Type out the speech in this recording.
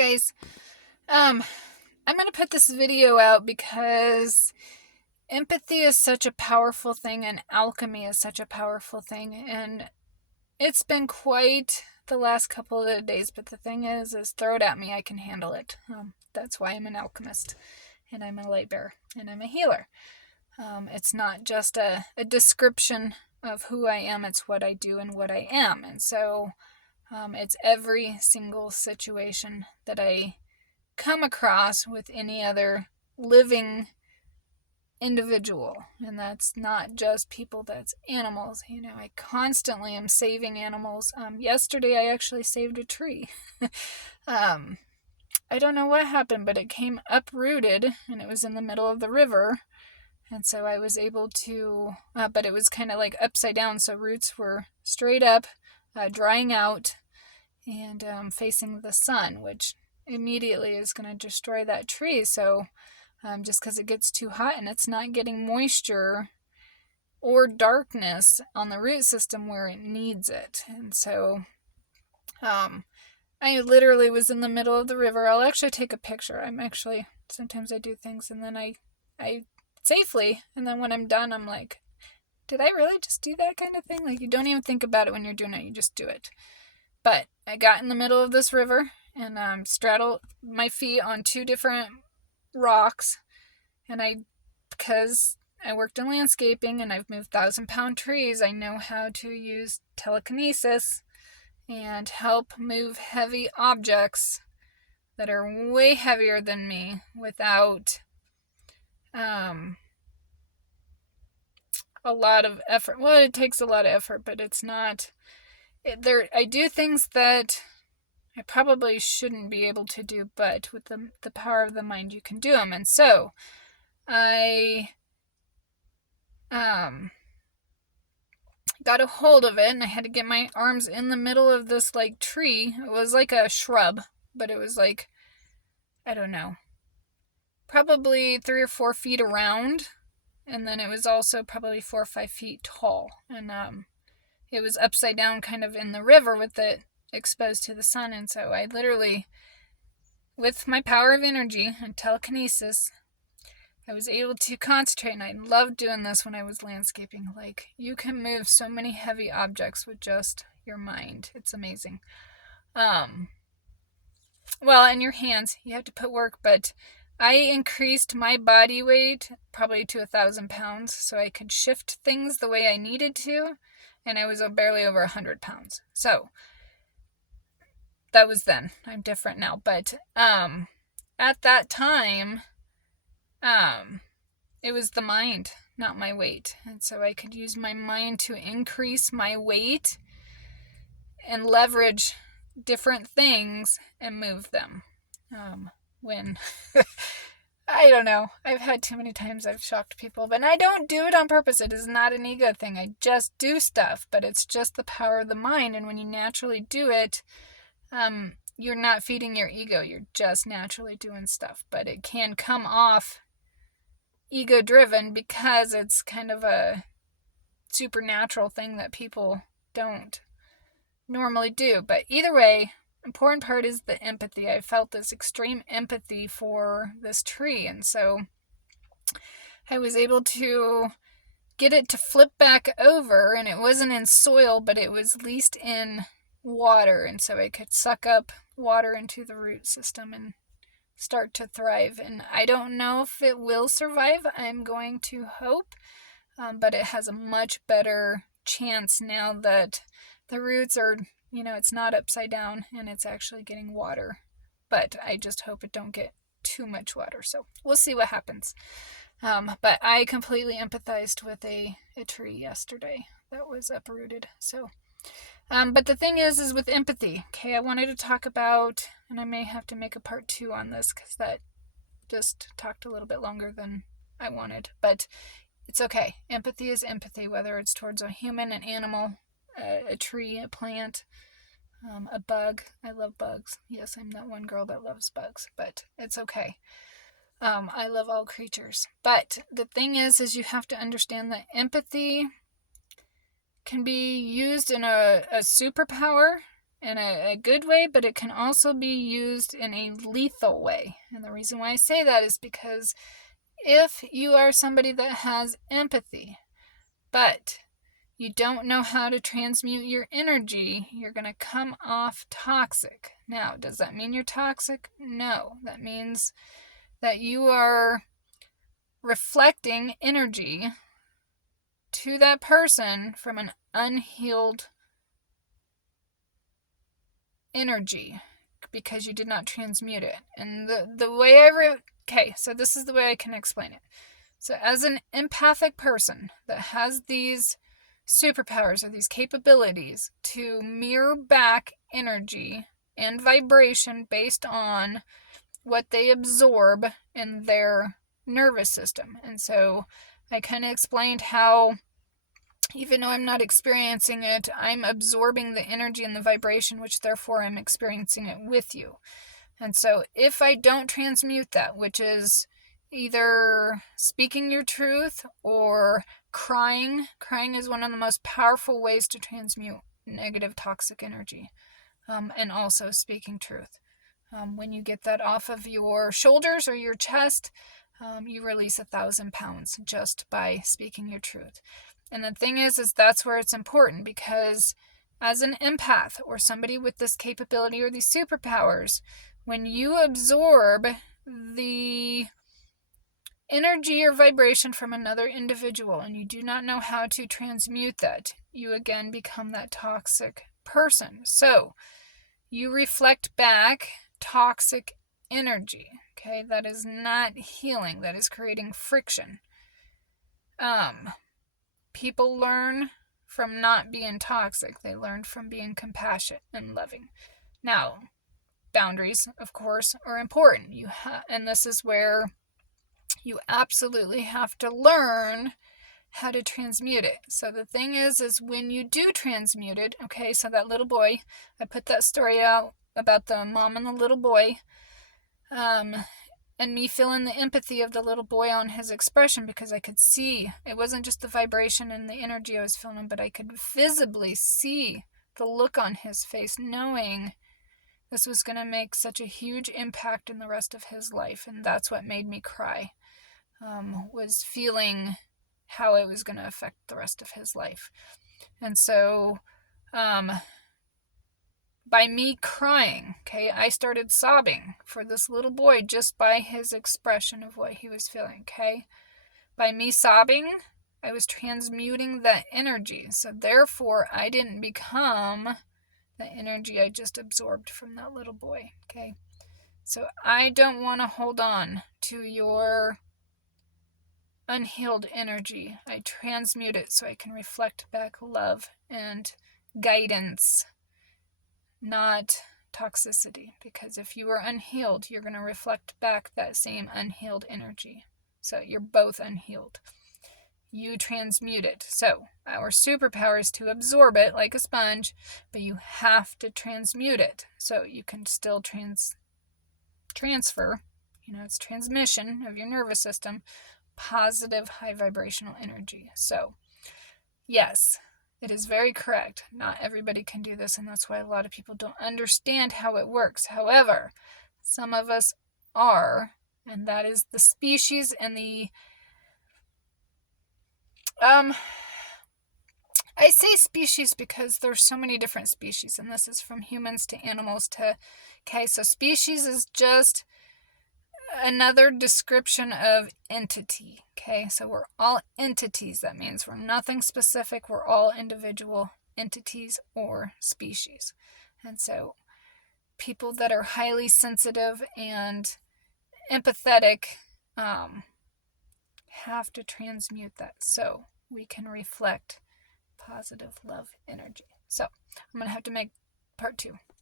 guys. I'm gonna put this video out because empathy is such a powerful thing and alchemy is such a powerful thing, and it's been quite the last couple of days, but the thing is throw it at me, I can handle it. That's why I'm an alchemist, and I'm a light bearer, and I'm a healer. It's not just a description of who I am, it's what I do and what I am. And so it's every single situation that I come across with any other living individual. And that's not just people, that's animals. I constantly am saving animals. Yesterday I actually saved a tree. I don't know what happened, but it came uprooted and it was in the middle of the river. And so I was able to, but it was kind of like upside down, so roots were straight up, drying out, and facing the sun, which immediately is going to destroy that tree. So just because it gets too hot and it's not getting moisture or darkness on the root system where it needs it. And so I literally was in the middle of the river. I'll actually take a picture. Sometimes I do things and then I safely, and then when I'm done, I'm like, did I really just do that kind of thing? Like, you don't even think about it when you're doing it, you just do it. But I got in the middle of this river and straddled my feet on two different rocks, and because I worked in landscaping and I've moved 1,000-pound trees, I know how to use telekinesis and help move heavy objects that are way heavier than me without a lot of effort. Well, it takes a lot of effort, but it's not. I do things that I probably shouldn't be able to do, but with the power of the mind, you can do them. And so I got a hold of it, and I had to get my arms in the middle of this tree. It was like a shrub, but it was I don't know, probably 3 or 4 feet around, and then it was also probably 4 or 5 feet tall, and it was upside down kind of in the river with it exposed to the sun. And so I literally, with my power of energy and telekinesis, I was able to concentrate, and I loved doing this when I was landscaping. You can move so many heavy objects with just your mind. It's amazing. Well, in your hands, you have to put work, but I increased my body weight probably to 1,000 pounds so I could shift things the way I needed to, and I was barely over 100 pounds. So that was then. I'm different now, but at that time, it was the mind, not my weight, and so I could use my mind to increase my weight and leverage different things and move them. When I don't know, I've had too many times I've shocked people, but I don't do it on purpose. It is not an ego thing. I just do stuff, but it's just the power of the mind. And when you naturally do it, you're not feeding your ego. You're just naturally doing stuff, but it can come off ego driven because it's kind of a supernatural thing that people don't normally do. But either way, important part is the empathy. I felt this extreme empathy for this tree, and so I was able to get it to flip back over, and it wasn't in soil, but it was at least in water, and so I could suck up water into the root system and start to thrive. And I don't know if it will survive. I'm going to hope, but it has a much better chance now that the roots are, it's not upside down and it's actually getting water. But I just hope it don't get too much water. So we'll see what happens. But I completely empathized with a tree yesterday that was uprooted. So, but the thing is with empathy, okay, I wanted to talk about, and I may have to make a part 2 on this because that just talked a little bit longer than I wanted, but it's okay. Empathy is empathy, whether it's towards a human, an animal, a tree, a plant, a bug. I love bugs. Yes, I'm that one girl that loves bugs, but it's okay. I love all creatures. But the thing is you have to understand that empathy can be used in a superpower, in a good way, but it can also be used in a lethal way. And the reason why I say that is because if you are somebody that has empathy, but you don't know how to transmute your energy, you're going to come off toxic. Now, does that mean you're toxic? No. That means that you are reflecting energy to that person from an unhealed energy because you did not transmute it. And the way okay, so this is the way I can explain it. So as an empathic person that has these superpowers or these capabilities to mirror back energy and vibration based on what they absorb in their nervous system. And so I kind of explained how even though I'm not experiencing it, I'm absorbing the energy and the vibration, which therefore I'm experiencing it with you. And so if I don't transmute that, which is either speaking your truth or crying is one of the most powerful ways to transmute negative toxic energy, and also speaking truth. When you get that off of your shoulders or your chest, you release 1,000 pounds just by speaking your truth. And the thing is that's where it's important, because as an empath or somebody with this capability or these superpowers, when you absorb the energy or vibration from another individual and you do not know how to transmute that, you again become that toxic person. So you reflect back toxic energy. Okay, that is not healing. That is creating friction. People learn from not being toxic. They learn from being compassionate and loving. Now, boundaries, of course, are important. And this is where you absolutely have to learn how to transmute it. So the thing is when you do transmute it, okay, so that little boy, I put that story out about the mom and the little boy, and me feeling the empathy of the little boy on his expression, because I could see, it wasn't just the vibration and the energy I was feeling, but I could visibly see the look on his face, knowing this was going to make such a huge impact in the rest of his life. And that's what made me cry, was feeling how it was going to affect the rest of his life. And so, by me crying, okay, I started sobbing for this little boy just by his expression of what he was feeling, okay? By me sobbing, I was transmuting that energy. So therefore, I didn't become the energy I just absorbed from that little boy, okay? So I don't want to hold on to your unhealed energy. I transmute it so I can reflect back love and guidance, not toxicity. Because if you are unhealed, you're going to reflect back that same unhealed energy. So you're both unhealed. You transmute it. So our superpower is to absorb it like a sponge, but you have to transmute it. So you can still transfer, it's transmission of your nervous system, positive high vibrational energy. So yes, it is very correct. Not everybody can do this, and that's why a lot of people don't understand how it works. However, some of us are, and that is the species and the I say species because there's so many different species, and this is from humans to animals to, okay, so species is just another description of entity, okay? So we're all entities. That means we're nothing specific. We're all individual entities or species. And so people that are highly sensitive and empathetic have to transmute that so we can reflect positive love energy. So I'm going to have to make part 2.